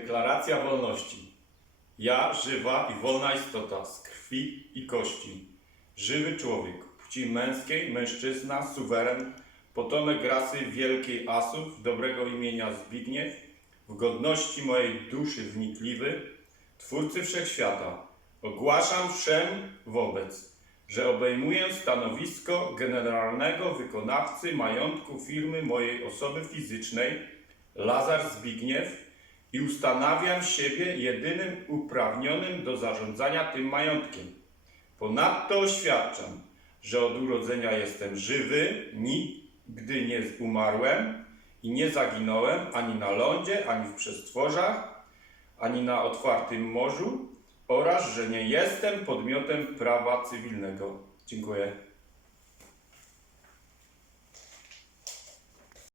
Deklaracja wolności. Ja, żywa i wolna istota, z krwi i kości, żywy człowiek, płci męskiej, mężczyzna, suweren, potomek rasy wielkiej Asów, dobrego imienia Zbigniew, w godności mojej duszy wnikliwy, Twórcy Wszechświata, ogłaszam wszem wobec, że obejmuję stanowisko generalnego wykonawcy majątku firmy mojej osoby fizycznej, Lazar Zbigniew, i ustanawiam siebie jedynym uprawnionym do zarządzania tym majątkiem. Ponadto oświadczam, że od urodzenia jestem żywy, nigdy nie umarłem i nie zaginąłem ani na lądzie, ani w przestworzach, ani na otwartym morzu oraz, że nie jestem podmiotem prawa cywilnego. Dziękuję.